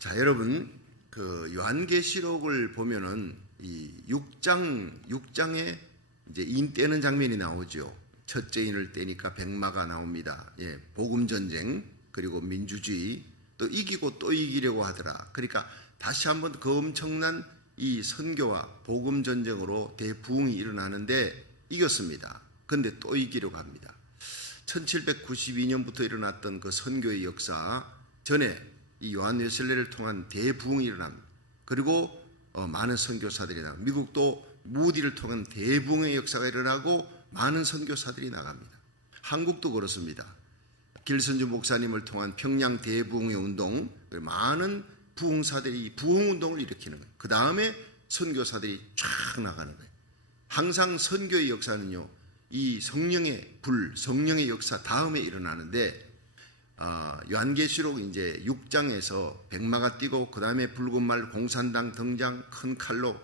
자, 여러분, 그 요한계시록을 보면은 이 6장에 이제 인 떼는 장면이 나오죠. 첫째 인을 떼니까 백마가 나옵니다. 예, 복음 전쟁, 그리고 민주주의, 또 이기고 또 이기려고 하더라. 그러니까 다시 한번 그 엄청난 이 선교와 복음 전쟁으로 대부흥이 일어나는데 이겼습니다. 근데 또 이기려고 합니다. 1792년부터 일어났던 그 선교의 역사 전에 이 요한 웨슬레를 통한 대부흥이 일어납니다. 그리고 많은 선교사들이 나갑니다. 미국도 무디를 통한 대부흥의 역사가 일어나고 많은 선교사들이 나갑니다. 한국도 그렇습니다. 길선주 목사님을 통한 평양 대부흥의 운동, 많은 부흥사들이 부흥운동을 일으키는 거예요. 그 다음에 선교사들이 쫙 나가는 거예요. 항상 선교의 역사는요, 이 성령의 불, 성령의 역사 다음에 일어나는데, 요한계시록 이제 6장에서 백마가 뛰고 그 다음에 붉은 말 공산당 등장, 큰 칼로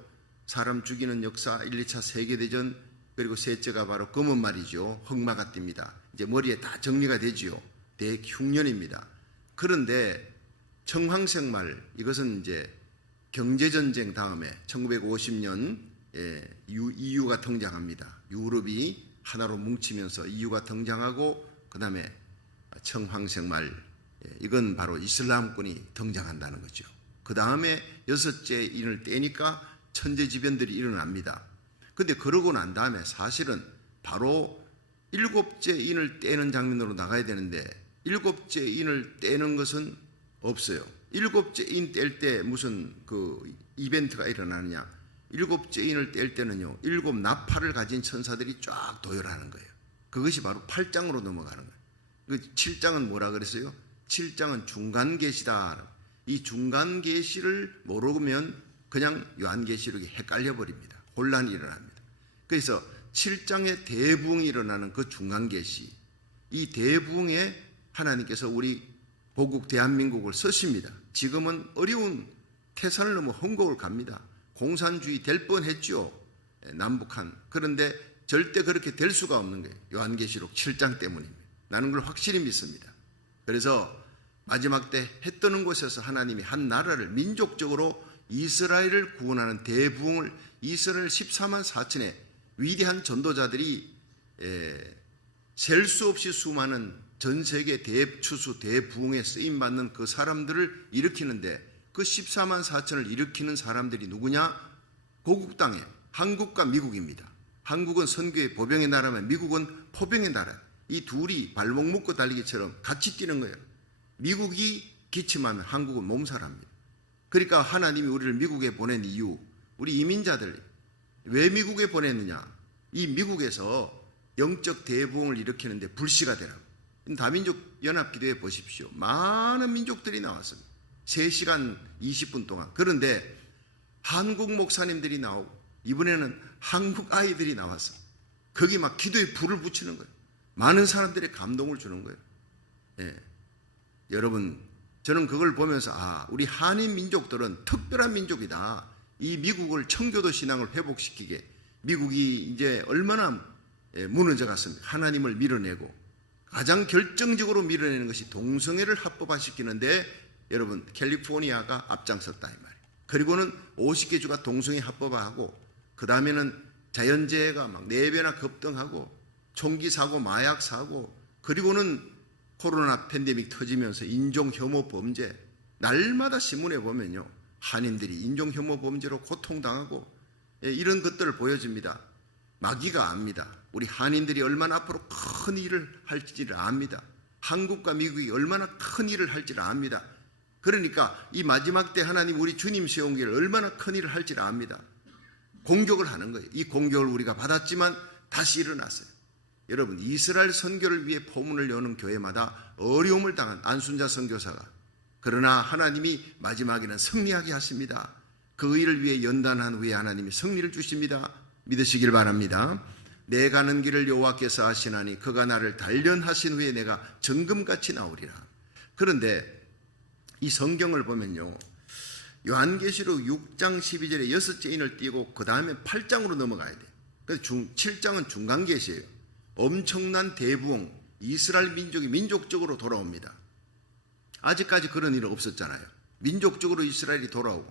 사람 죽이는 역사, 1, 2차 세계대전, 그리고 셋째가 바로 검은 말이죠. 흑마가 띱니다. 이제 머리에 다 정리가 되지요. 대흉년입니다. 그런데 청황색말, 이것은 이제 경제전쟁 다음에 1950년 EU가 등장합니다. 유럽이 하나로 뭉치면서 EU가 등장하고 그 다음에 청황색말, 이건 바로 이슬람권이 등장한다는 거죠. 그 다음에 여섯째 인을 떼니까 천재지변들이 일어납니다. 근데 그러고 난 다음에 사실은 바로 일곱째 인을 떼는 장면으로 나가야 되는데 일곱째 인을 떼는 것은 없어요. 일곱째 인 뗄 때 무슨 그 이벤트가 일어나느냐? 일곱째 인을 뗄 때는요, 일곱 나팔을 가진 천사들이 쫙 도열하는 거예요. 그것이 바로 8장으로 넘어가는 거예요. 그 7장은 뭐라 그랬어요? 7장은 중간계시다. 이 중간계시를 모르면 그냥 요한계시록이 헷갈려 버립니다. 혼란이 일어납니다. 그래서 7장에 대부흥이 일어나는 그 중간계시, 이 대부흥에 하나님께서 우리 보국 대한민국을 쓰십니다. 지금은 어려운 태산을 넘어 헝곡을 갑니다. 공산주의 될 뻔했죠, 남북한. 그런데 절대 그렇게 될 수가 없는 거예요. 요한계시록 7장 때문입니다. 나는 그걸 확실히 믿습니다. 그래서 마지막 때 해 뜨는 곳에서 하나님이 한 나라를 민족적으로 이스라엘을 구원하는 대부흥을, 이스라엘 14만 4천의 위대한 전도자들이 셀 수 없이 수많은 전 세계 대추수 대부흥에 쓰임받는 그 사람들을 일으키는데, 그 14만 4천을 일으키는 사람들이 누구냐? 고국 땅에 한국과 미국입니다. 한국은 선교의 보병의 나라면 미국은 포병의 나라예요. 이 둘이 발목 묶고 달리기처럼 같이 뛰는 거예요. 미국이 기침하면 한국은 몸살합니다. 그러니까 하나님이 우리를 미국에 보낸 이유, 우리 이민자들 왜 미국에 보냈느냐? 이 미국에서 영적 대부흥을 일으키는데 불씨가 되라고. 다민족 연합기도에 보십시오. 많은 민족들이 나왔습니다. 3시간 20분 동안. 그런데 한국 목사님들이 나오고 이번에는 한국 아이들이 나왔어. 거기 막 기도에 불을 붙이는 거예요. 많은 사람들의 감동을 주는 거예요. 여러분, 저는 그걸 보면서 우리 한인 민족들은 특별한 민족이다. 이 미국을 청교도 신앙을 회복시키게, 미국이 이제 얼마나 무너져 갔습니까? 하나님을 밀어내고 가장 결정적으로 밀어내는 것이 동성애를 합법화시키는데 여러분, 캘리포니아가 앞장섰다 이 말이에요. 그리고는 50개 주가 동성애 합법화하고 그 다음에는 자연재해가 막 4배나 급등하고 총기 사고, 마약 사고, 그리고는 코로나 팬데믹 터지면서 인종혐오 범죄, 날마다 신문에 보면요, 한인들이 인종혐오 범죄로 고통당하고 이런 것들을 보여줍니다. 마귀가 압니다. 우리 한인들이 얼마나 앞으로 큰 일을 할지를 압니다. 한국과 미국이 얼마나 큰 일을 할지를 압니다. 그러니까 이 마지막 때 하나님 우리 주님 세운 길을 얼마나 큰 일을 할지를 압니다. 공격을 하는 거예요. 이 공격을 우리가 받았지만 다시 일어났어요. 여러분, 이스라엘 선교를 위해 포문을 여는 교회마다 어려움을 당한 안순자 선교사가, 그러나 하나님이 마지막에는 승리하게 하십니다. 그 일을 위해 연단한 후에 하나님이 승리를 주십니다. 믿으시길 바랍니다. 내 가는 길을 여호와께서 하시나니 그가 나를 단련하신 후에 내가 정금같이 나오리라. 그런데 이 성경을 보면요, 요한계시록 6장 12절에 여섯째 인을 띄고 그 다음에 8장으로 넘어가야 돼요. 그래서 7장은 중간계시예요. 엄청난 대부흥, 이스라엘 민족이 민족적으로 돌아옵니다. 아직까지 그런 일은 없었잖아요. 민족적으로 이스라엘이 돌아오고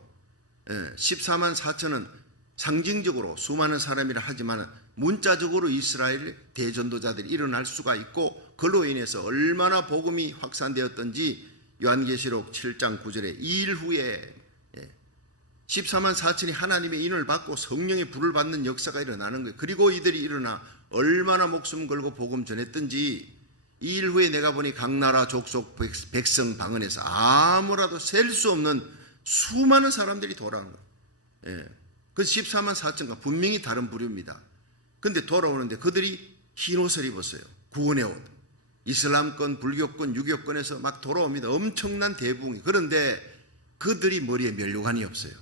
14만 4천은 상징적으로 수많은 사람이라 하지만 문자적으로 이스라엘 대전도자들이 일어날 수가 있고 그로 인해서 얼마나 복음이 확산되었던지 요한계시록 7장 9절에 2일 후에 14만 4천이 하나님의 인을 받고 성령의 불을 받는 역사가 일어나는 거예요. 그리고 이들이 일어나 얼마나 목숨 걸고 복음 전했던지 2일 후에 내가 보니 각 나라 족속 백성 방언에서 아무라도 셀 수 없는 수많은 사람들이 돌아오는 거예요. 그 14만 4천과 분명히 다른 부류입니다. 근데 돌아오는데 그들이 흰 옷을 입었어요. 구원의 옷. 이슬람권, 불교권, 유교권에서 막 돌아옵니다. 엄청난 대부흥이. 그런데 그들이 머리에 면류관이 없어요.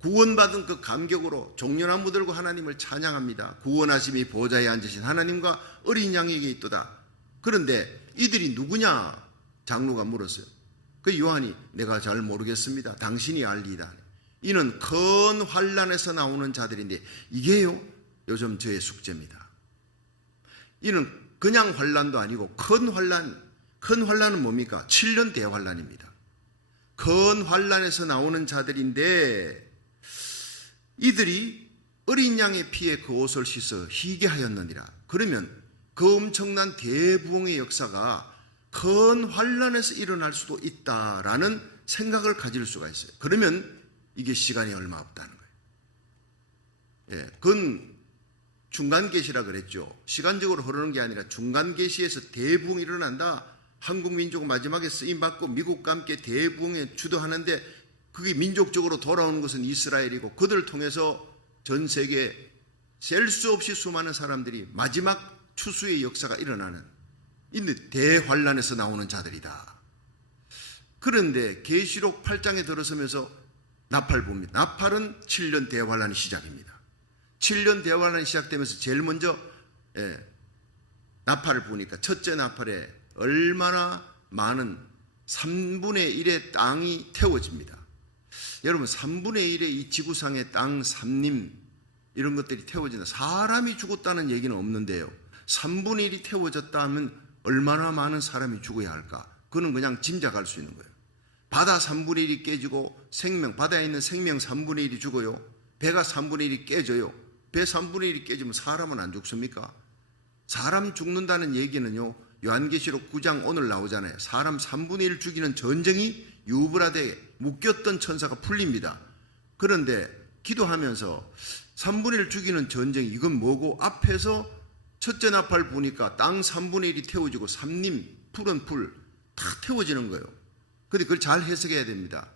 구원받은 그 감격으로 종려나무 들고 하나님을 찬양합니다. 구원하심이 보좌에 앉으신 하나님과 어린 양에게 있도다. 그런데 이들이 누구냐? 장로가 물었어요. 그 요한이 내가 잘 모르겠습니다. 당신이 알리이다. 이는 큰 환난에서 나오는 자들인데 이게요 요즘 저의 숙제입니다. 이는 그냥 환난도 아니고 큰 환난은 뭡니까? 7년 대환난입니다. 큰 환난에서 나오는 자들인데 이들이 어린 양의 피에 그 옷을 씻어 희게 하였느니라. 그러면 그 엄청난 대부흥의 역사가 큰 환난에서 일어날 수도 있다라는 생각을 가질 수가 있어요. 그러면 이게 시간이 얼마 없다는 거예요. 그건 중간계시라 그랬죠. 시간적으로 흐르는 게 아니라 중간계시에서 대부흥이 일어난다. 한국 민족 마지막에 쓰임받고 미국과 함께 대부흥에 주도하는데 그게 민족적으로 돌아오는 것은 이스라엘이고 그들을 통해서 전 세계에 셀 수 없이 수많은 사람들이 마지막 추수의 역사가 일어나는 이 대환란에서 나오는 자들이다. 그런데 계시록 8장에 들어서면서 나팔 봅니다. 나팔은 7년 대환란이 시작입니다. 7년 대환란이 시작되면서 제일 먼저 나팔을 부니까 첫째 나팔에 얼마나 많은 3분의 1의 땅이 태워집니다. 여러분 3분의 1의 이 지구상의 땅, 산림 이런 것들이 태워진다. 사람이 죽었다는 얘기는 없는데요. 3분의 1이 태워졌다 하면 얼마나 많은 사람이 죽어야 할까? 그건 그냥 짐작할 수 있는 거예요. 바다 3분의 1이 깨지고 바다에 있는 생명 3분의 1이 죽어요. 배가 3분의 1이 깨져요. 배 3분의 1이 깨지면 사람은 안 죽습니까? 사람 죽는다는 얘기는요. 요한계시록 9장 오늘 나오잖아요. 사람 3분의 1 죽이는 전쟁이 유브라데에 묶였던 천사가 풀립니다. 그런데 기도하면서 3분의 1 죽이는 전쟁 이건 뭐고 앞에서 첫째 나팔 부니까 땅 3분의 1이 태워지고 산림, 푸른 풀 다 태워지는 거예요. 그런데 그걸 잘 해석해야 됩니다.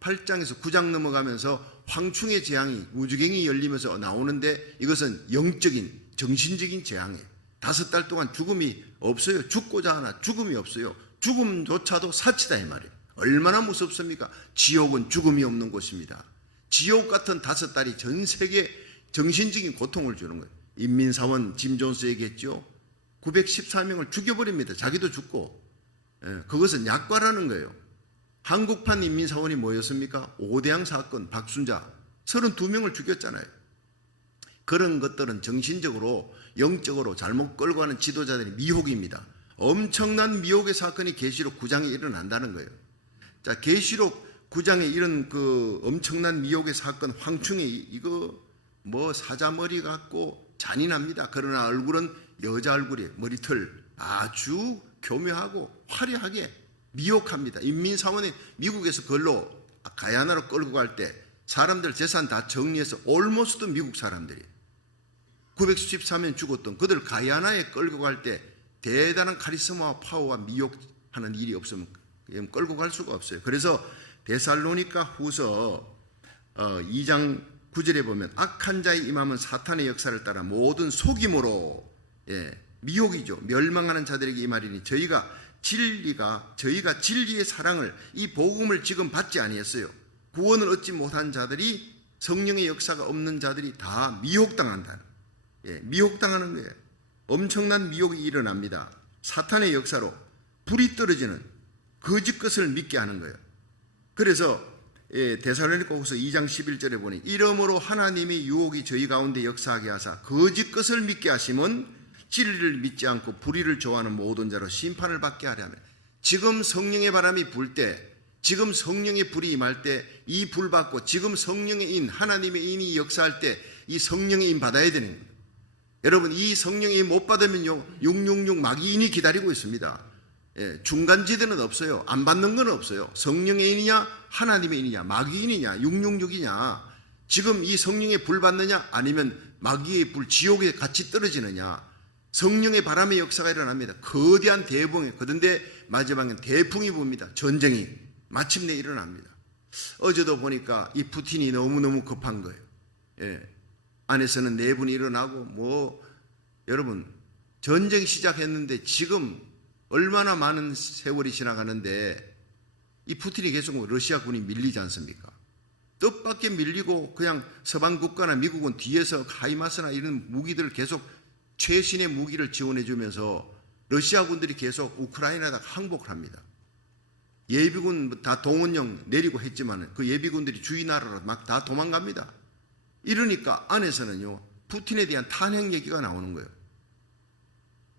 8장에서 9장 넘어가면서 황충의 재앙이 우주경이 열리면서 나오는데 이것은 영적인 정신적인 재앙이에요. 5달 동안 죽음이 없어요. 죽고자 하나 죽음이 없어요. 죽음조차도 사치다 이 말이에요. 얼마나 무섭습니까? 지옥은 죽음이 없는 곳입니다. 지옥 같은 5달이 전 세계에 정신적인 고통을 주는 거예요. 인민사원 짐 존스 얘기했죠. 914명을 죽여버립니다. 자기도 죽고. 그것은 약과라는 거예요. 한국판 인민사원이 뭐였습니까? 오대양 사건 박순자 32명을 죽였잖아요. 그런 것들은 정신적으로 영적으로 잘못 끌고 가는 지도자들의 미혹입니다. 엄청난 미혹의 사건이 계시록 9장에 일어난다는 거예요. 자, 계시록 9장에 이런 그 엄청난 미혹의 사건 황충이 이거 뭐 사자머리 같고 잔인합니다. 그러나 얼굴은 여자 얼굴이에요. 머리털 아주 교묘하고 화려하게 미혹합니다. 인민사원이 미국에서 그걸로 가야나로 끌고 갈 때 사람들 재산 다 정리해서 올모스트 미국 사람들이 914명 죽었던 그들 가야나에 끌고 갈 때 대단한 카리스마와 파워와 미혹하는 일이 없으면 끌고 갈 수가 없어요. 그래서 데살로니가 후서 2장 9절에 보면 악한 자의 임함은 사탄의 역사를 따라 모든 속임으로 미혹이죠. 멸망하는 자들에게 이 말이니 저희가 진리의 사랑을 이 복음을 지금 받지 아니했어요. 구원을 얻지 못한 자들이 성령의 역사가 없는 자들이 다 미혹당한다는 미혹당하는 거예요. 엄청난 미혹이 일어납니다. 사탄의 역사로 불이 떨어지는 거짓 것을 믿게 하는 거예요. 그래서 데살로니가후서 2장 11절에 보니 이러므로 하나님이 유혹이 저희 가운데 역사하게 하사 거짓 것을 믿게 하심은 진리를 믿지 않고 불의를 좋아하는 모든 자로 심판을 받게 하려면 지금 성령의 바람이 불 때 지금 성령의 불이 임할 때 이 불 받고 지금 성령의 인, 하나님의 인이 역사할 때 이 성령의 인 받아야 되는 거예요. 여러분, 이 성령의 인 못 받으면요 666 마귀인이 기다리고 있습니다. 예, 중간지대는 없어요. 안 받는 건 없어요. 성령의 인이냐 하나님의 인이냐 마귀인이냐 666이냐, 지금 이 성령의 불 받느냐 아니면 마귀의 불 지옥에 같이 떨어지느냐. 성령의 바람의 역사가 일어납니다. 거대한 대붕이, 그런데 마지막엔 대풍이 붑니다. 전쟁이 마침내 일어납니다. 어제도 보니까 이 푸틴이 너무너무 급한 거예요. 예. 안에서는 내분이 일어나고 여러분 전쟁 시작했는데 지금 얼마나 많은 세월이 지나가는데 이 푸틴이 계속 러시아군이 밀리지 않습니까? 뜻밖의 밀리고 그냥 서방 국가나 미국은 뒤에서 하이마스나 이런 무기들을 계속 최신의 무기를 지원해 주면서 러시아군들이 계속 우크라이나에다가 항복을 합니다. 예비군 다 동원령 내리고 했지만 그 예비군들이 주위 나라로 막 다 도망갑니다. 이러니까 안에서는요 푸틴에 대한 탄핵 얘기가 나오는 거예요.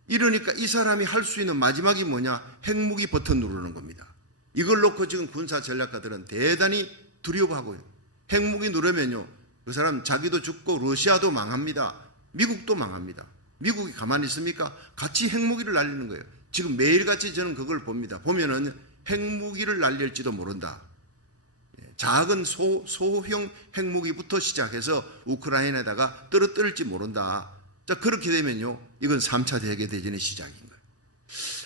이러니까 이 사람이 할 수 있는 마지막이 뭐냐? 핵무기 버튼 누르는 겁니다. 이걸 놓고 지금 군사 전략가들은 대단히 두려워하고요. 핵무기 누르면요 그 사람 자기도 죽고 러시아도 망합니다. 미국도 망합니다. 미국이 가만히 있습니까? 같이 핵무기를 날리는 거예요. 지금 매일같이 저는 그걸 봅니다. 보면은 핵무기를 날릴지도 모른다. 작은 소형 핵무기부터 시작해서 우크라이나에다가 떨어뜨릴지 모른다. 자, 그렇게 되면요 이건 3차 세계대전의 시작인 거예요.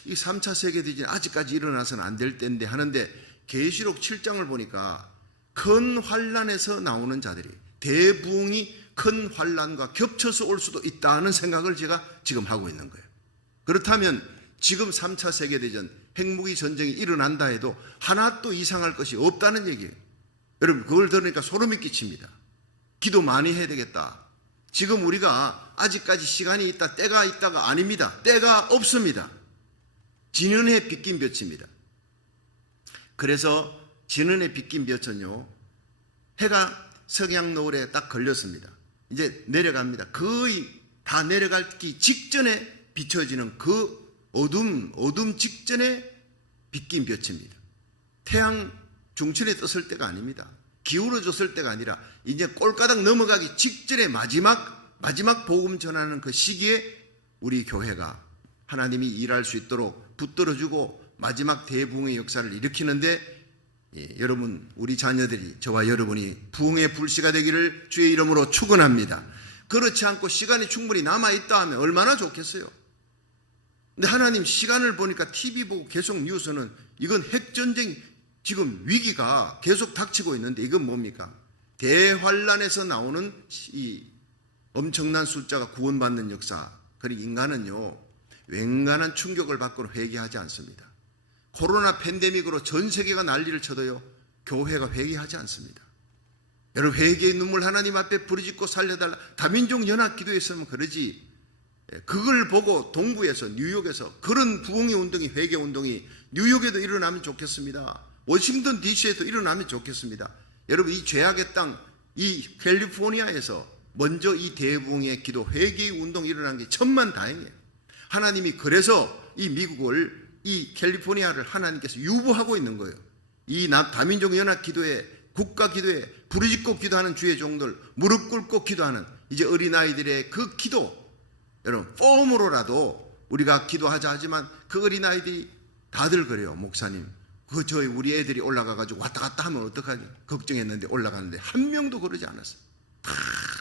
이 3차 세계대전이 아직까지 일어나서는 안 될 때인데 하는데 계시록 7장을 보니까 큰 환란에서 나오는 자들이 대부흥이 큰 환란과 겹쳐서 올 수도 있다는 생각을 제가 지금 하고 있는 거예요. 그렇다면 지금 3차 세계대전 핵무기 전쟁이 일어난다 해도 하나도 이상할 것이 없다는 얘기예요. 여러분 그걸 들으니까 소름이 끼칩니다. 기도 많이 해야 되겠다. 지금 우리가 아직까지 시간이 있다, 때가 있다가 아닙니다. 때가 없습니다. 지는해 빗긴 볕입니다. 그래서 지는해 빗긴 볕은요 해가 석양 노을에 딱 걸렸습니다. 이제 내려갑니다. 거의 다 내려가기 직전에 비춰지는 그 어둠 직전에 빗긴 볕입니다. 태양 중천에 떴을 때가 아닙니다. 기울어졌을 때가 아니라 이제 꼴가닥 넘어가기 직전에 마지막 복음 전하는 그 시기에 우리 교회가 하나님이 일할 수 있도록 붙들어주고 마지막 대부흥의 역사를 일으키는데 여러분 우리 자녀들이 저와 여러분이 부흥의 불씨가 되기를 주의 이름으로 축원합니다. 그렇지 않고 시간이 충분히 남아있다 하면 얼마나 좋겠어요. 근데 하나님 시간을 보니까 TV 보고 계속 뉴스는 이건 핵전쟁 지금 위기가 계속 닥치고 있는데 이건 뭡니까? 대환란에서 나오는 이 엄청난 숫자가 구원받는 역사. 그리고 인간은요 웬간한 충격을 받고는 회개하지 않습니다. 코로나 팬데믹으로 전 세계가 난리를 쳐도요 교회가 회개하지 않습니다. 여러분 회개의 눈물 하나님 앞에 부르짖고 살려달라 다민족 연합 기도했으면 그러지. 그걸 보고 동부에서 뉴욕에서 그런 부흥의 운동이 회개 운동이 뉴욕에도 일어나면 좋겠습니다. 워싱턴 DC에도 일어나면 좋겠습니다. 여러분 이 죄악의 땅 이 캘리포니아에서 먼저 이 대부흥의 기도 회개의 운동이 일어난 게 천만다행이에요. 하나님이 그래서 이 미국을 이 캘리포니아를 하나님께서 유보하고 있는 거예요. 이 다민족 연합 기도에 국가 기도에 부르짖고 기도하는 주의 종들 무릎 꿇고 기도하는 이제 어린아이들의 그 기도 여러분 폼으로라도 우리가 기도하자 하지만 그 어린아이들이 다들 그래요. 목사님 저희 우리 애들이 올라가가지고 왔다 갔다 하면 어떡하지 걱정했는데 올라가는데 한 명도 그러지 않았어요. 다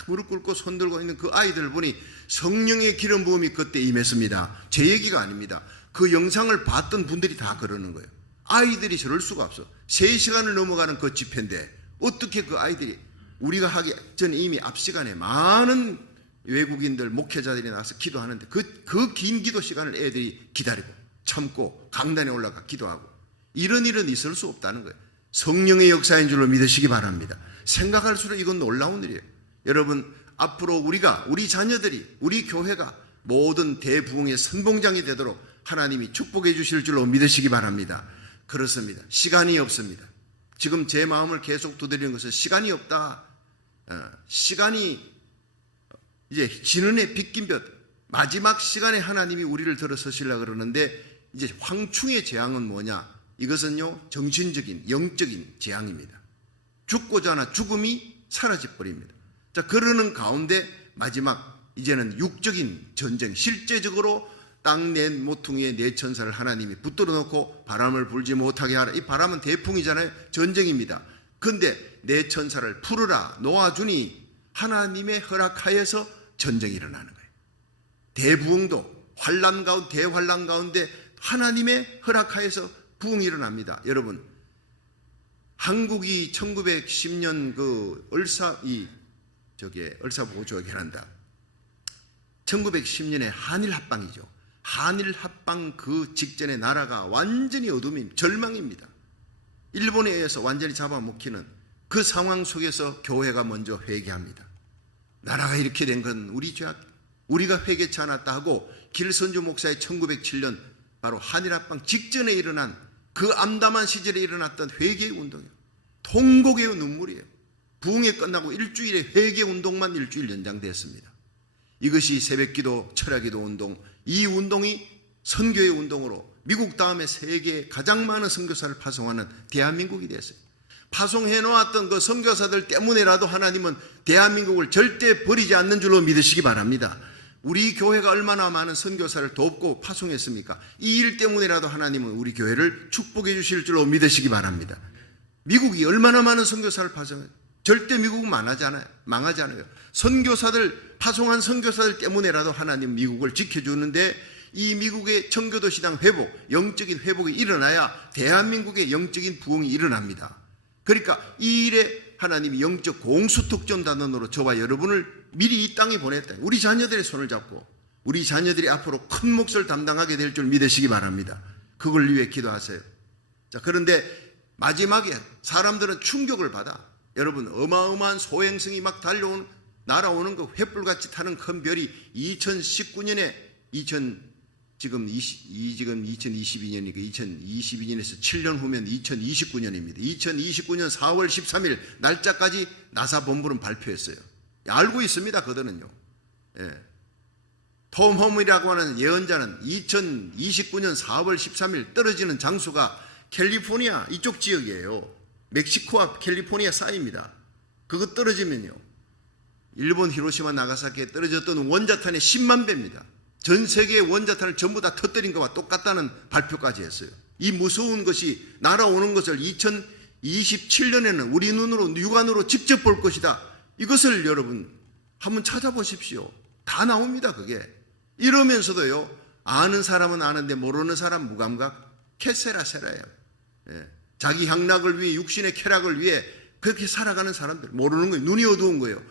무릎 꿇고 손 들고 있는 그 아이들 보니 성령의 기름 부음이 그때 임했습니다. 제 얘기가 아닙니다. 그 영상을 봤던 분들이 다 그러는 거예요. 아이들이 저럴 수가 없어. 3시간을 넘어가는 그 집회인데 어떻게 그 아이들이 우리가 하기 전에 이미 앞 시간에 많은 외국인들 목회자들이 나와서 기도하는데 그 긴 기도 시간을 애들이 기다리고 참고 강단에 올라가 기도하고 이런 일은 있을 수 없다는 거예요. 성령의 역사인 줄로 믿으시기 바랍니다. 생각할수록 이건 놀라운 일이에요. 여러분 앞으로 우리 자녀들이 우리 교회가 모든 대부흥의 선봉장이 되도록 하나님이 축복해 주실 줄로 믿으시기 바랍니다. 그렇습니다. 시간이 없습니다. 지금 제 마음을 계속 두드리는 것은 시간이 없다. 시간이 이제 지는해 빗긴 볕 마지막 시간에 하나님이 우리를 들어서시려고 그러는데 이제 황충의 재앙은 뭐냐? 이것은요 정신적인 영적인 재앙입니다. 죽고자 하나 죽음이 사라져버립니다. 자, 그러는 가운데 마지막 이제는 육적인 전쟁, 실제적으로 땅 내 모퉁이에 내 천사를 하나님이 붙들어 놓고 바람을 불지 못하게 하라. 이 바람은 대풍이잖아요. 전쟁입니다. 근데 내 천사를 풀으라 놓아주니 하나님의 허락하여서 전쟁이 일어나는 거예요. 대부흥도 환란 가운데, 대환란 가운데 하나님의 허락하여서 부흥이 일어납니다. 여러분, 한국이 1910년 그 을사보조에 결한다. 1910년에 한일 합방이죠. 한일 합방 그 직전에 나라가 완전히 어둠입니다. 절망입니다. 일본에 의해서 완전히 잡아먹히는 그 상황 속에서 교회가 먼저 회개합니다. 나라가 이렇게 된 건 우리 죄악, 우리가 회개치 않았다 하고 길선주 목사의 1907년 바로 한일 합방 직전에 일어난 그 암담한 시절에 일어났던 회개의 운동이에요. 통곡의 눈물이에요. 부흥이 끝나고 일주일에 회개 운동만 일주일 연장됐습니다. 이것이 새벽기도, 철야기도 운동, 이 운동이 선교의 운동으로 미국 다음에 세계에 가장 많은 선교사를 파송하는 대한민국이 됐어요. 파송해 놓았던 그 선교사들 때문에라도 하나님은 대한민국을 절대 버리지 않는 줄로 믿으시기 바랍니다. 우리 교회가 얼마나 많은 선교사를 돕고 파송했습니까? 이 일 때문에라도 하나님은 우리 교회를 축복해 주실 줄로 믿으시기 바랍니다. 미국이 얼마나 많은 선교사를 파송해요? 절대 미국은 망하지 않아요. 선교사들, 파송한 선교사들 때문에라도 하나님 미국을 지켜주는데, 이 미국의 청교도 시당 회복, 영적인 회복이 일어나야 대한민국의 영적인 부흥이 일어납니다. 그러니까 이 일에 하나님이 영적 공수특전 단원으로 저와 여러분을 미리 이 땅에 보냈다. 우리 자녀들의 손을 잡고 우리 자녀들이 앞으로 큰 몫을 담당하게 될 줄 믿으시기 바랍니다. 그걸 위해 기도하세요. 자, 그런데 마지막에 사람들은 충격을 받아. 여러분, 어마어마한 소행성이 막 날아오는 그 횃불같이 타는 큰 별이 2019년에 지금 2022년이니까 2022년에서 7년 후면 2029년입니다. 2029년 4월 13일 날짜까지 나사 본부는 발표했어요. 알고 있습니다. 그들은요. 톰 홈이라고 하는 예언자는 2029년 4월 13일 떨어지는 장소가 캘리포니아 이쪽 지역이에요. 멕시코와 캘리포니아 사이입니다. 그거 떨어지면요, 일본 히로시마 나가사키에 떨어졌던 원자탄의 10만 배입니다. 전 세계의 원자탄을 전부 다 터뜨린 것과 똑같다는 발표까지 했어요. 이 무서운 것이 날아오는 것을 2027년에는 우리 눈으로, 육안으로 직접 볼 것이다. 이것을 여러분 한번 찾아보십시오. 다 나옵니다. 그게. 이러면서도요, 아는 사람은 아는데 모르는 사람 무감각, 캐세라세라예요. 자기 향락을 위해, 육신의 쾌락을 위해 그렇게 살아가는 사람들, 모르는 거예요. 눈이 어두운 거예요.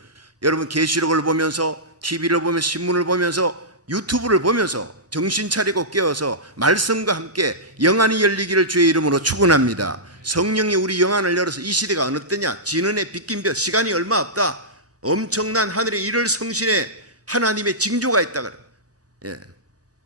여러분, 계시록을 보면서, TV를 보면서, 신문을 보면서, 유튜브를 보면서 정신 차리고 깨어서 말씀과 함께 영안이 열리기를 주의 이름으로 축원합니다. 성령이 우리 영안을 열어서 이 시대가 어느 때냐, 진은에 빗긴 별, 시간이 얼마 없다. 엄청난 하늘에 이를 성신에 하나님의 징조가 있다 그래.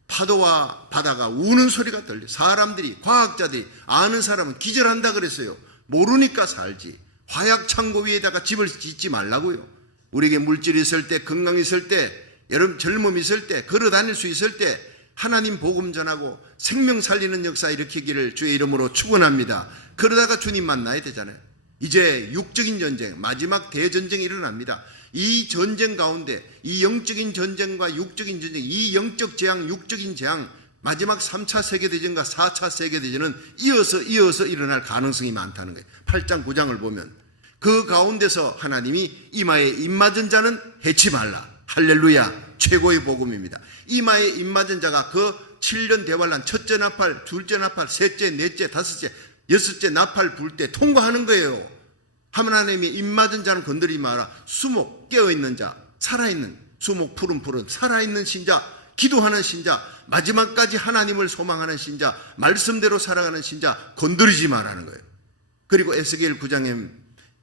파도와 바다가 우는 소리가 들려. 사람들이, 과학자들이, 아는 사람은 기절한다 그랬어요. 모르니까 살지. 화약 창고 위에다가 집을 짓지 말라고요. 우리에게 물질이 있을 때, 건강이 있을 때, 여러분 젊음이 있을 때, 걸어 다닐 수 있을 때 하나님 복음 전하고 생명 살리는 역사 일으키기를 주의 이름으로 축원합니다. 그러다가 주님 만나야 되잖아요. 이제 육적인 전쟁, 마지막 대전쟁이 일어납니다. 이 전쟁 가운데 이 영적인 전쟁과 육적인 전쟁, 이 영적 재앙, 육적인 재앙, 마지막 3차 세계대전과 4차 세계대전은 이어서 일어날 가능성이 많다는 거예요. 8장 9장을 보면 그 가운데서 하나님이 이마에 입맞은 자는 해치 말라. 할렐루야, 최고의 복음입니다. 이마에 입맞은 자가 그 7년 대환란, 첫째 나팔, 둘째 나팔, 셋째, 넷째, 다섯째, 여섯째 나팔 불 때 통과하는 거예요. 하나님의 입맞은 자는 건드리지 마라. 수목, 깨어있는 자, 살아있는, 수목 푸른 살아있는 신자, 기도하는 신자, 마지막까지 하나님을 소망하는 신자, 말씀대로 살아가는 신자 건드리지 마라는 거예요. 그리고 에스겔 9장에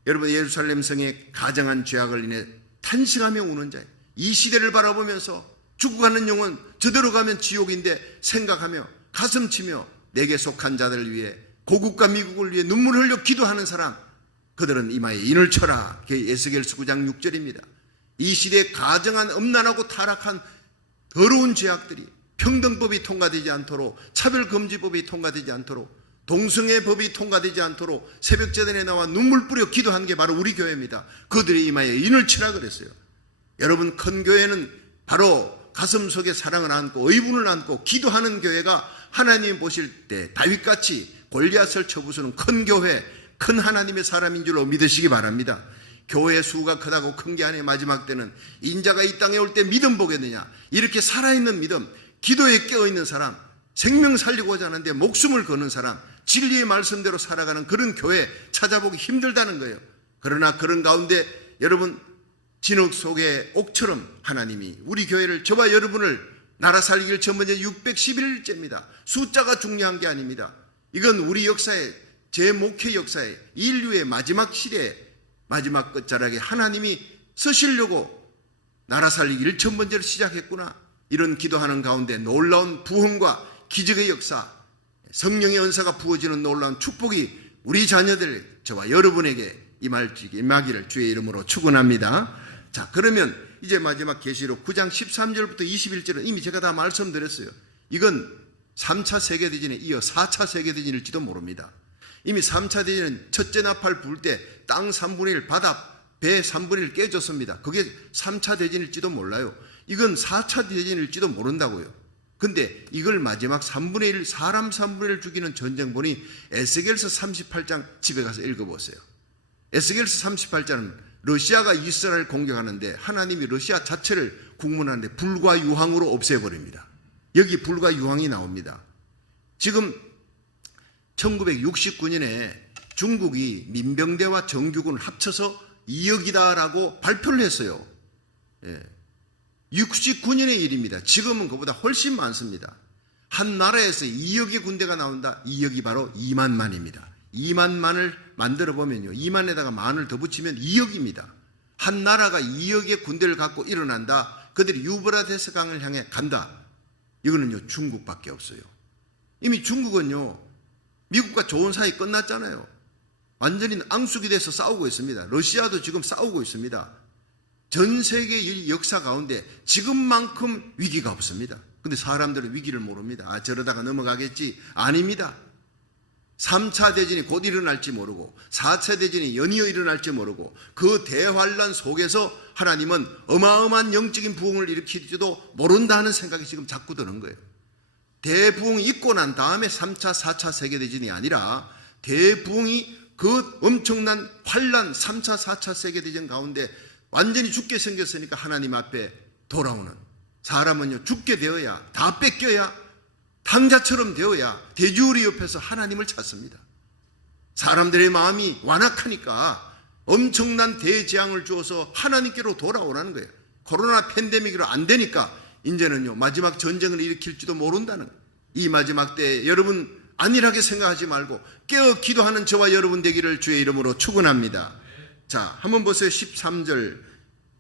여러분, 예루살렘 성에 가정한 죄악을 인해 탄식하며 우는 자예요. 이 시대를 바라보면서 죽어가는 영혼, 저대로 가면 지옥인데 생각하며 가슴치며 내게 속한 자들을 위해, 고국과 미국을 위해 눈물을 흘려 기도하는 사람, 그들은 이마에 인을 쳐라. 그게 에스겔서 9장 6절입니다. 이 시대에 가정한 음란하고 타락한 더러운 죄악들이 평등법이 통과되지 않도록, 차별금지법이 통과되지 않도록, 동성애 법이 통과되지 않도록 새벽재단에 나와 눈물 뿌려 기도한 게 바로 우리 교회입니다. 그들의 이마에 인을 치라 그랬어요. 여러분, 큰 교회는 바로 가슴 속에 사랑을 안고 의분을 안고 기도하는 교회가 하나님 보실 때 다윗같이 골리앗을 쳐부수는 큰 교회, 큰 하나님의 사람인 줄로 믿으시기 바랍니다. 교회 수가 크다고 큰 게 아니에요. 마지막 때는 인자가 이 땅에 올 때 믿음 보겠느냐, 이렇게 살아있는 믿음, 기도에 깨어있는 사람, 생명 살리고자 하는데 목숨을 거는 사람, 진리의 말씀대로 살아가는 그런 교회 찾아보기 힘들다는 거예요. 그러나 그런 가운데 여러분, 진흙 속의 옥처럼 하나님이 우리 교회를, 저와 여러분을 나라 살리기를 전번째 611일째입니다. 숫자가 중요한 게 아닙니다. 이건 우리 역사의, 제 목회 역사의 인류의 마지막 시대에 마지막 끝자락에 하나님이 쓰시려고 나라 살리기를 전번째로 시작했구나. 이런 기도하는 가운데 놀라운 부흥과 기적의 역사, 성령의 은사가 부어지는 놀라운 축복이 우리 자녀들, 저와 여러분에게 임하기를 주의 이름으로 축원합니다. 자, 그러면 이제 마지막 계시록 9장 13절부터 21절은 이미 제가 다 말씀드렸어요. 이건 3차 세계대전에 이어 4차 세계대전일지도 모릅니다. 이미 3차 대전은 첫째 나팔 불 때 땅 3분의 1, 바다, 배 3분의 1 깨졌습니다. 그게 3차 대전일지도 몰라요. 이건 4차 대전일지도 모른다고요. 근데 이걸 마지막 3분의 1, 사람 3분의 1 죽이는 전쟁본이 에스겔서 38장 집에 가서 읽어보세요. 에스겔서 38장은 러시아가 이스라엘을 공격하는데 하나님이 러시아 자체를 국문하는데 불과 유황으로 없애버립니다. 여기 불과 유황이 나옵니다. 지금 1969년에 중국이 민병대와 정규군 합쳐서 2억이다라고 발표를 했어요. 69년의 일입니다. 지금은 그보다 훨씬 많습니다. 한 나라에서 2억의 군대가 나온다. 2억이 바로 2만만입니다. 2만만을 만들어 보면요, 2만에다가 만을 더 붙이면 2억입니다. 한 나라가 2억의 군대를 갖고 일어난다. 그들이 유브라데스 강을 향해 간다. 이거는요, 중국밖에 없어요. 이미 중국은요, 미국과 좋은 사이 끝났잖아요. 완전히 앙숙이 돼서 싸우고 있습니다. 러시아도 지금 싸우고 있습니다. 전 세계의 역사 가운데 지금만큼 위기가 없습니다. 근데 사람들은 위기를 모릅니다. 아, 저러다가 넘어가겠지. 아닙니다. 3차 대전이 곧 일어날지 모르고 4차 대전이 연이어 일어날지 모르고 그 대환란 속에서 하나님은 어마어마한 영적인 부흥을 일으킬지도 모른다 하는 생각이 지금 자꾸 드는 거예요. 대부흥이 있고 난 다음에 3차, 4차 세계대전이 아니라 대부흥이 그 엄청난 환란 3차, 4차 세계대전 가운데 완전히 죽게 생겼으니까 하나님 앞에 돌아오는 사람은요, 죽게 되어야, 다 뺏겨야, 탕자처럼 되어야 돼지우리 옆에서 하나님을 찾습니다. 사람들의 마음이 완악하니까 엄청난 대재앙을 주어서 하나님께로 돌아오라는 거예요. 코로나 팬데믹으로 안 되니까 이제는요, 마지막 전쟁을 일으킬지도 모른다는 거예요. 이 마지막 때에 여러분 안일하게 생각하지 말고 깨어 기도하는 저와 여러분 되기를 주의 이름으로 축원합니다. 자, 한번 보세요. 13절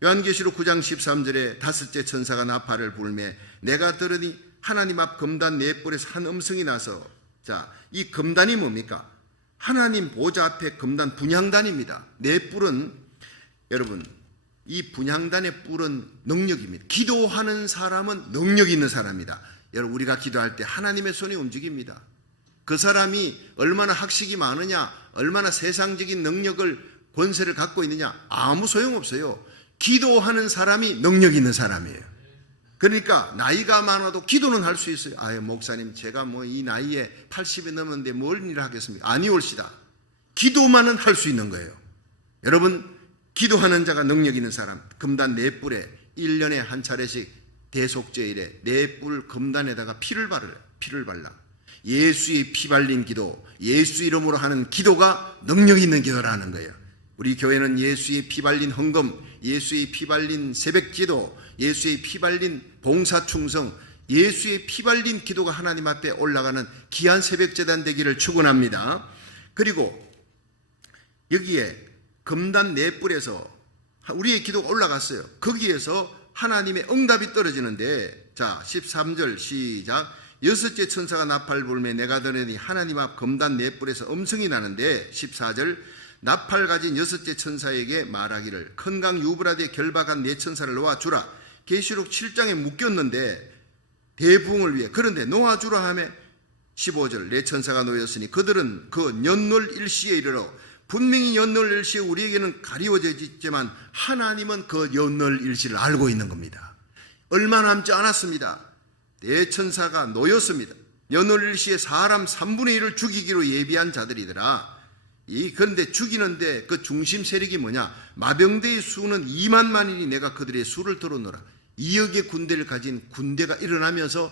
요한계시록 9장 13절에 다섯째 천사가 나팔을 불매 내가 들으니 하나님 앞 금단 네 뿔에서 한 음성이 나서, 자, 이 금단이 뭡니까? 하나님 보좌 앞에 금단 분향단입니다. 네 뿔은 여러분, 이 분향단의 뿔은 능력입니다. 기도하는 사람은 능력 있는 사람이다. 여러분, 우리가 기도할 때 하나님의 손이 움직입니다. 그 사람이 얼마나 학식이 많으냐, 얼마나 세상적인 능력을, 권세를 갖고 있느냐, 아무 소용없어요. 기도하는 사람이 능력 있는 사람이에요. 그러니까 나이가 많아도 기도는 할 수 있어요. 아유, 목사님, 제가 뭐 이 나이에 80이 넘었는데 뭘 일을 하겠습니까? 아니올시다. 기도만은 할 수 있는 거예요. 여러분, 기도하는 자가 능력 있는 사람, 금단 네 뿔에 1년에 한 차례씩 대속제일에 네 뿔 금단에다가 피를 발라. 예수의 피 발린 기도, 예수 이름으로 하는 기도가 능력 있는 기도라는 거예요. 우리 교회는 예수의 피 발린 헌금, 예수의 피 발린 새벽기도, 예수의 피 발린 봉사충성, 예수의 피 발린 기도가 하나님 앞에 올라가는 귀한 새벽제단 되기를 축원합니다. 그리고 여기에 금단 네 뿔에서 우리의 기도가 올라갔어요. 거기에서 하나님의 응답이 떨어지는데, 자, 13절 시작. 여섯째 천사가 나팔 불매 내가 들으니 하나님 앞 금단 네 뿔에서 음성이 나는데, 14절 나팔 가진 여섯째 천사에게 말하기를 큰 강 유브라데에 결박한 네 천사를 놓아주라. 계시록 7장에 묶였는데 대부흥을 위해, 그런데 놓아주라 하며 15절 내 천사가 놓였으니 그들은 그 연놀 일시에 이르러 분명히 연놀 일시에 우리에게는 가리워져 있지만 하나님은 그 연놀 일시를 알고 있는 겁니다. 얼마 남지 않았습니다. 내 천사가 놓였습니다. 연놀 일시에 사람 3분의 1을 죽이기로 예비한 자들이더라. 그런데 죽이는데 그 중심 세력이 뭐냐? 마병대의 수는 2만만이니 내가 그들의 수를 들어놓으라. 2억의 군대를 가진 군대가 일어나면서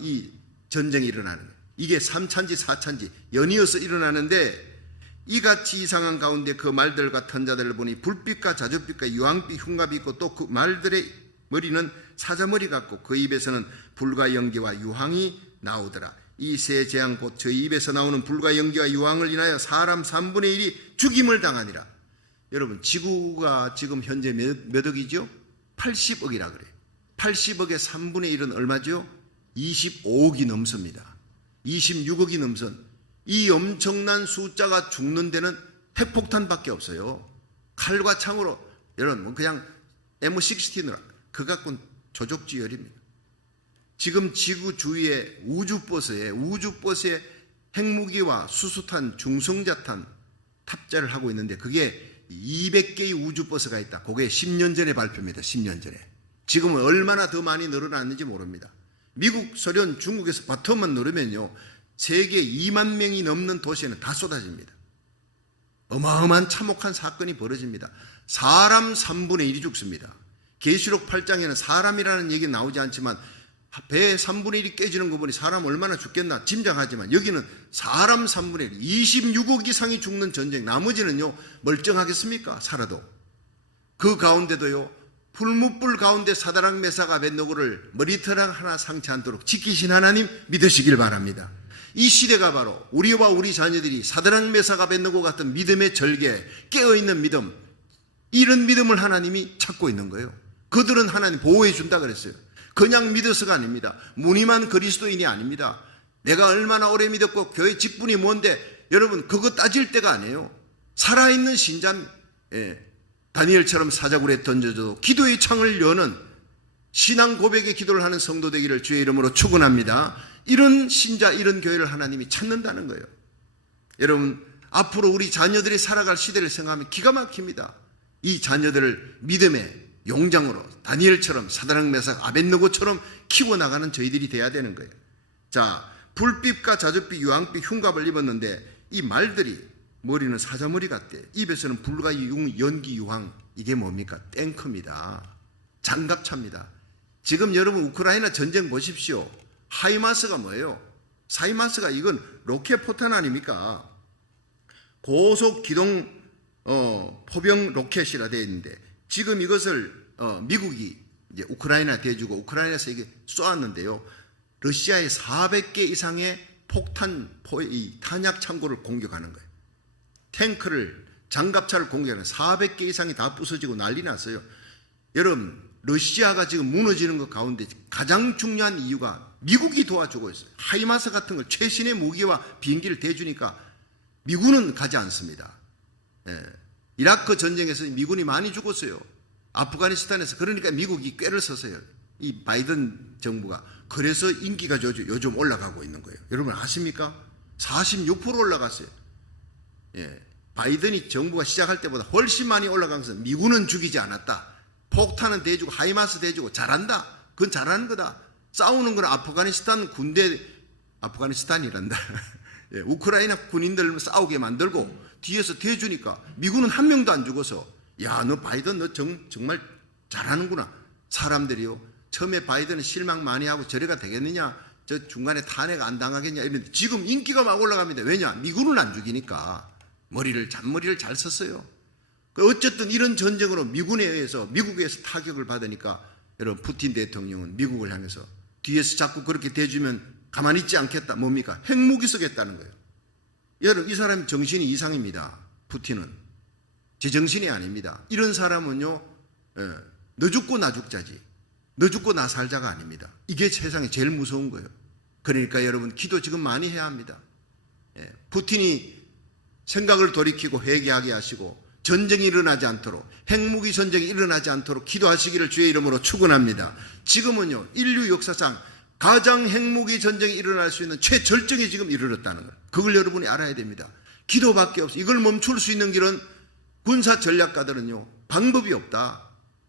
이 전쟁이 일어나는 거예요. 이게 3차인지 4차인지 연이어서 일어나는데 이같이 이상한 가운데 그 말들과 탄자들을 보니 불빛과 자줏빛과 유황빛 흉갑이 있고 또 그 말들의 머리는 사자머리 같고 그 입에서는 불과 연기와 유황이 나오더라. 이 세 재앙 곧 저 입에서 나오는 불과 연기와 유황을 인하여 사람 3분의 1이 죽임을 당하니라. 여러분 지구가 지금 현재 몇 억이죠? 80억이라 그래요. 80억의 3분의 1은 얼마죠? 25억이 넘습니다. 26억이 넘선 이 엄청난 숫자가 죽는 데는 핵폭탄밖에 없어요. 칼과 창으로 여러분 그냥 M16로 그 갖고는 조족지열입니다. 지금 지구 주위에 우주버스에 핵무기와 수소탄, 중성자탄 탑재를 하고 있는데 그게 200개의 우주버스가 있다. 그게 10년 전에 발표입니다. 10년 전에. 지금은 얼마나 더 많이 늘어났는지 모릅니다. 미국, 소련, 중국에서 버튼만 누르면요 세계 2만 명이 넘는 도시에는 다 쏟아집니다. 어마어마한 참혹한 사건이 벌어집니다. 사람 3분의 1이 죽습니다. 계시록 8장에는 사람이라는 얘기 나오지 않지만 배 3분의 1이 깨지는 거 보니 사람 얼마나 죽겠나 짐작하지만 여기는 사람 3분의 1, 26억 이상이 죽는 전쟁. 나머지는요 멀쩡하겠습니까? 살아도. 그 가운데도요 풀무불 가운데 사드락 메삭 아벳느고를 머리털 하나 상치 않도록 지키신 하나님 믿으시길 바랍니다. 이 시대가 바로 우리와 우리 자녀들이 사드락 메삭 아벳느고 같은 믿음의 절개에 깨어있는 믿음, 이런 믿음을 하나님이 찾고 있는 거예요. 그들은 하나님 보호해 준다 그랬어요. 그냥 믿어서가 아닙니다. 무늬만 그리스도인이 아닙니다. 내가 얼마나 오래 믿었고 교회 직분이 뭔데 여러분 그거 따질 때가 아니에요. 살아있는 신자, 다니엘처럼 사자굴에 던져져도 기도의 창을 여는 신앙 고백의 기도를 하는 성도 되기를 주의 이름으로 축원합니다. 이런 신자, 이런 교회를 하나님이 찾는다는 거예요. 여러분 앞으로 우리 자녀들이 살아갈 시대를 생각하면 기가 막힙니다. 이 자녀들을 믿음의 용장으로 다니엘처럼 사드락 메삭 아벳느고처럼 키워나가는 저희들이 돼야 되는 거예요. 자, 불빛과 자줏빛 유황빛 흉갑을 입었는데 이 말들이 머리는 사자머리 같대. 입에서는 불과 연기 유황. 이게 뭡니까? 탱크입니다. 장갑차입니다. 지금 여러분 우크라이나 전쟁 보십시오. 하이마스가 뭐예요? 하이마스가 이건 로켓 포탄 아닙니까? 고속 기동 포병 로켓이라 되어 있는데 지금 이것을 미국이 이제 우크라이나 대주고 우크라이나에서 이게 쏘았는데요. 러시아의 400개 이상의 탄약 창고를 공격하는 거예요. 탱크를, 장갑차를 공격하는 400개 이상이 다 부서지고 난리 났어요. 여러분, 러시아가 지금 무너지는 것 가운데 가장 중요한 이유가 미국이 도와주고 있어요. 하이마스 같은 걸 최신의 무기와 비행기를 대주니까 미군은 가지 않습니다. 이라크 전쟁에서 미군이 많이 죽었어요. 아프가니스탄에서. 그러니까 미국이 꾀를 썼어요. 이 바이든 정부가. 그래서 인기가 요즘 올라가고 있는 거예요. 여러분 아십니까? 46% 올라갔어요. 바이든이 정부가 시작할 때보다 훨씬 많이 올라가면서 미군은 죽이지 않았다. 폭탄은 대주고 하이마스 대주고 잘한다. 그건 잘하는 거다. 싸우는 건 아프가니스탄 군대, 아프가니스탄이란다. 우크라이나 군인들 싸우게 만들고 뒤에서 대주니까 미군은 한 명도 안 죽어서 야, 너 바이든 너 정말 잘하는구나. 사람들이요. 처음에 바이든은 실망 많이 하고 저래가 되겠느냐. 저 중간에 탄핵 안 당하겠냐. 이런데 지금 인기가 막 올라갑니다. 왜냐? 미군은 안 죽이니까. 잔머리를 잘 썼어요. 어쨌든 이런 전쟁으로 미국에서 타격을 받으니까 여러분 푸틴 대통령은 미국을 향해서 뒤에서 자꾸 그렇게 대주면 가만히 있지 않겠다. 뭡니까? 핵무기 쓰겠다는 거예요. 여러분 이 사람 정신이 이상입니다. 푸틴은. 제정신이 아닙니다. 이런 사람은요 너 죽고 나 죽자지. 너 죽고 나 살자가 아닙니다. 이게 세상에 제일 무서운 거예요. 그러니까 여러분 기도 지금 많이 해야 합니다. 푸틴이 생각을 돌이키고 회개하게 하시고 전쟁이 일어나지 않도록, 핵무기 전쟁이 일어나지 않도록 기도하시기를 주의 이름으로 축원합니다. 지금은요 인류 역사상 가장 핵무기 전쟁이 일어날 수 있는 최절정에 지금 이르렀다는 걸. 그걸 여러분이 알아야 됩니다. 기도밖에 없어. 이걸 멈출 수 있는 길은 군사 전략가들은요, 방법이 없다.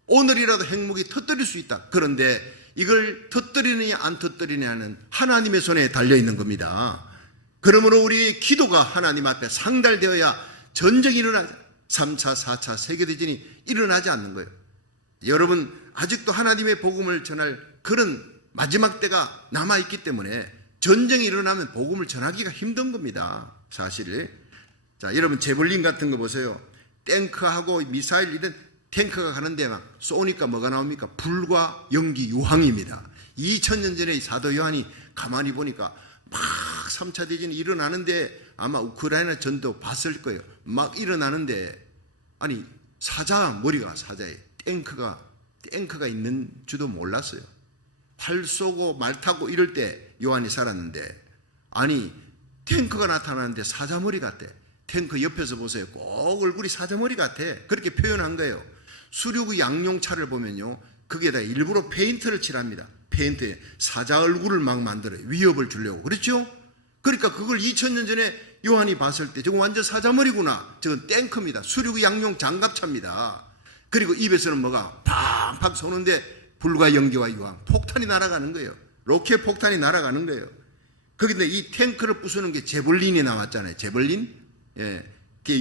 오늘이라도 핵무기 터뜨릴 수 있다. 그런데 이걸 터뜨리느냐 안 터뜨리느냐는 하나님의 손에 달려있는 겁니다. 그러므로 우리 기도가 하나님 앞에 상달되어야 전쟁이 일어나지, 3차, 4차 세계대전이 일어나지 않는 거예요. 여러분, 아직도 하나님의 복음을 전할 그런 마지막 때가 남아있기 때문에 전쟁이 일어나면 복음을 전하기가 힘든 겁니다. 사실. 자, 여러분, 제벌린 같은 거 보세요. 탱크하고 미사일 이런 탱크가 가는데 막 쏘니까 뭐가 나옵니까? 불과 연기, 유황입니다. 2000년 전에 사도 요한이 가만히 보니까 막 3차 대전이 일어나는데 아마 우크라이나 전도 봤을 거예요. 막 일어나는데 아니 머리가 사자에 탱크가 있는 줄도 몰랐어요. 활 쏘고 말 타고 이럴 때 요한이 살았는데 아니 탱크가 나타나는데 사자머리 같대. 탱크 옆에서 보세요. 꼭 얼굴이 사자머리 같아. 그렇게 표현한 거예요. 수륙 양용차를 보면요, 거기에다 일부러 페인트를 칠합니다. 페인트에 사자 얼굴을 막 만들어요. 위협을 주려고. 그렇죠? 그러니까 그걸 2000년 전에 요한이 봤을 때 저건 완전 사자머리구나. 저건 탱크입니다. 수륙 양용 장갑차입니다. 그리고 입에서는 뭐가 팡팡 쏘는데 불과 연기와 유황, 폭탄이 날아가는 거예요. 로켓 폭탄이 날아가는 거예요. 거기데 이 탱크를 부수는 게 제벌린이 나왔잖아요. 제벌린? 예.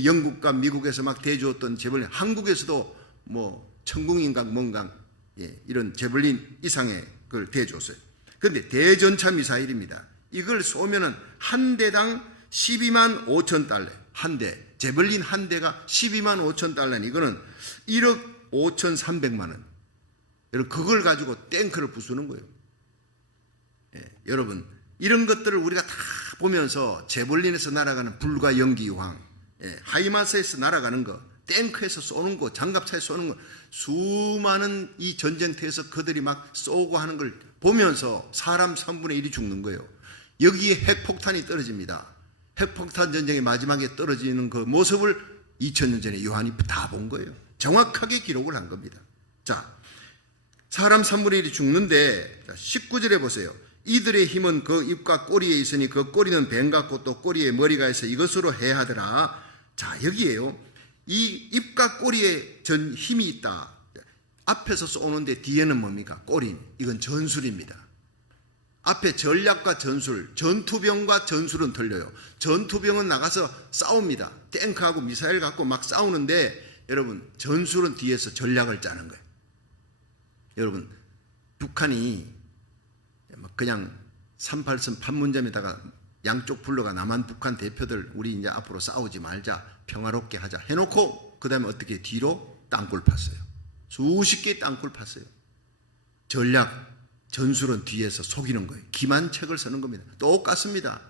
영국과 미국에서 막 대주었던 제벌린. 한국에서도 뭐 천궁인강 뭔강, 예, 이런 제벌린 이상의 걸 대줬어요. 그런데 대전차 미사일입니다. 이걸 쏘면은 한 대당 12만 5천 달러. 한 대. 제벌린 한 대가 12만 5천 달러니 이거는 1억 5천3백만 원. 여러분, 그걸 가지고 탱크를 부수는 거예요. 예, 여러분, 이런 것들을 우리가 다 보면서 제벌린에서 날아가는 불과 연기 유황, 예, 하이마스에서 날아가는 거, 탱크에서 쏘는 거, 장갑차에 쏘는 거, 수많은 이 전쟁터에서 그들이 막 쏘고 하는 걸 보면서 사람 3분의 1이 죽는 거예요. 여기에 핵폭탄이 떨어집니다. 핵폭탄 전쟁의 마지막에 떨어지는 그 모습을 2000년 전에 요한이 다 본 거예요. 정확하게 기록을 한 겁니다. 자, 사람 3분의 1이 죽는데 19절에 보세요. 이들의 힘은 그 입과 꼬리에 있으니 그 꼬리는 뱀 같고 또 꼬리에 머리가 있어 이것으로 해하더라. 자, 여기에요. 이 입과 꼬리에 전 힘이 있다. 앞에서 쏘는데 뒤에는 뭡니까? 꼬리. 이건 전술입니다. 앞에 전략과 전술, 전투병과 전술은 틀려요. 전투병은 나가서 싸웁니다. 탱크하고 미사일 갖고 막 싸우는데 여러분, 전술은 뒤에서 전략을 짜는 거예요. 여러분, 북한이 그냥 38선 판문점에다가 양쪽 불러가 남한 북한 대표들 우리 이제 앞으로 싸우지 말자, 평화롭게 하자 해놓고 그 다음에 어떻게 뒤로 땅굴 팠어요. 수십 개의 땅굴 팠어요. 전략, 전술은 뒤에서 속이는 거예요. 기만책을 쓰는 겁니다. 똑같습니다.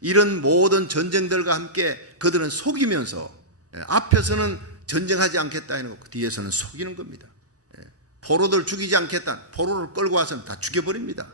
이런 모든 전쟁들과 함께 그들은 속이면서 앞에서는 전쟁하지 않겠다 해놓고 뒤에서는 속이는 겁니다. 포로들 죽이지 않겠다. 포로를 끌고 와서는 다 죽여버립니다.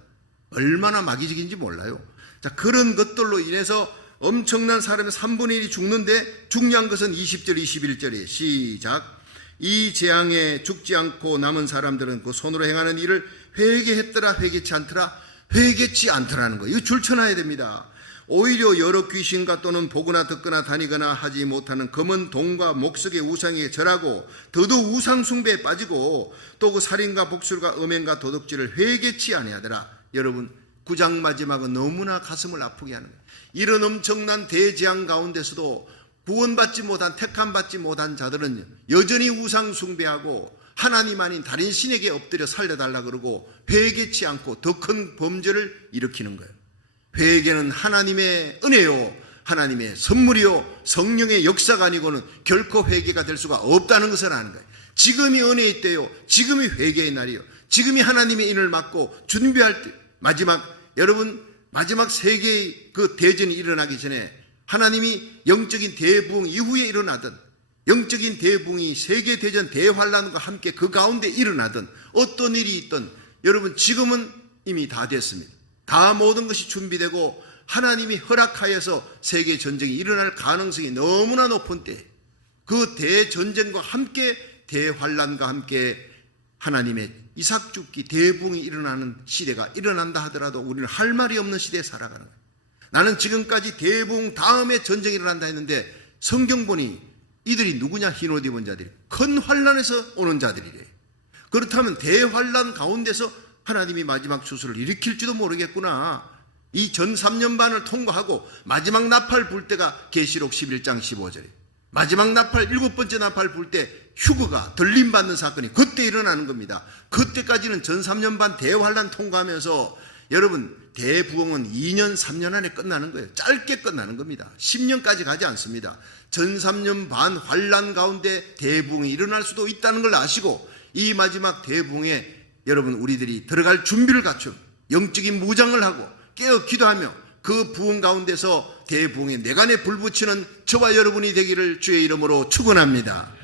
얼마나 마귀적인지 몰라요. 자, 그런 것들로 인해서 엄청난 사람의 3분의 1이 죽는데 중요한 것은 20절 21절이에요. 시작. 이 재앙에 죽지 않고 남은 사람들은 그 손으로 행하는 일을 회개했더라 회개치 않더라 회개치 않더라는 거예요. 이거 줄쳐놔야 됩니다. 오히려 여러 귀신과 또는 보거나 듣거나 다니거나 하지 못하는 검은 동과 목석의 우상에 절하고 더더욱 우상 숭배에 빠지고 또 그 살인과 복술과 음행과 도둑질을 회개치 아니하더라. 여러분, 9장 마지막은 너무나 가슴을 아프게 하는 거예요. 이런 엄청난 대재앙 가운데서도 구원받지 못한, 택함받지 못한 자들은 여전히 우상 숭배하고 하나님 아닌 다른 신에게 엎드려 살려달라 그러고 회개치 않고 더 큰 범죄를 일으키는 거예요. 회개는 하나님의 은혜요, 하나님의 선물이요, 성령의 역사가 아니고는 결코 회개가 될 수가 없다는 것을 아는 거예요. 지금이 은혜의 때요, 지금이 회개의 날이요, 지금이 하나님의 인을 맡고 준비할 때, 여러분, 마지막 세계의 그 대전이 일어나기 전에 하나님이 영적인 대부흥 이후에 일어나던 영적인 대부흥이 세계대전 대환란과 함께 그 가운데 일어나던 어떤 일이 있던, 여러분, 지금은 이미 다 됐습니다. 다 모든 것이 준비되고 하나님이 허락하여서 세계전쟁이 일어날 가능성이 너무나 높은 때, 그 대전쟁과 함께 대환란과 함께 하나님의 이삭 죽기 대부흥이 일어나는 시대가 일어난다 하더라도 우리는 할 말이 없는 시대에 살아가는 거예요. 나는 지금까지 대부흥 다음에 전쟁이 일어난다 했는데 성경 보니 이들이 누구냐? 흰 옷 입은 자들이 큰 환난에서 오는 자들이래. 그렇다면 대환난 가운데서 하나님이 마지막 추수를 일으킬지도 모르겠구나. 이 전 3년 반을 통과하고 마지막 나팔 불 때가 계시록 11장 15절에 마지막 나팔 7번째 나팔 불 때 휴거가 들림받는 사건이 그때 일어나는 겁니다. 그때까지는 전 3년 반 대환난 통과하면서 여러분 대부흥은 2년 3년 안에 끝나는 거예요. 짧게 끝나는 겁니다. 10년까지 가지 않습니다. 전 3년 반 환난 가운데 대부흥이 일어날 수도 있다는 걸 아시고 이 마지막 대부흥에 여러분 우리들이 들어갈 준비를 갖춘 영적인 무장을 하고 깨어 기도하며 그 부흥 가운데서 대부흥에 내간에 불 붙이는 저와 여러분이 되기를 주의 이름으로 축원합니다.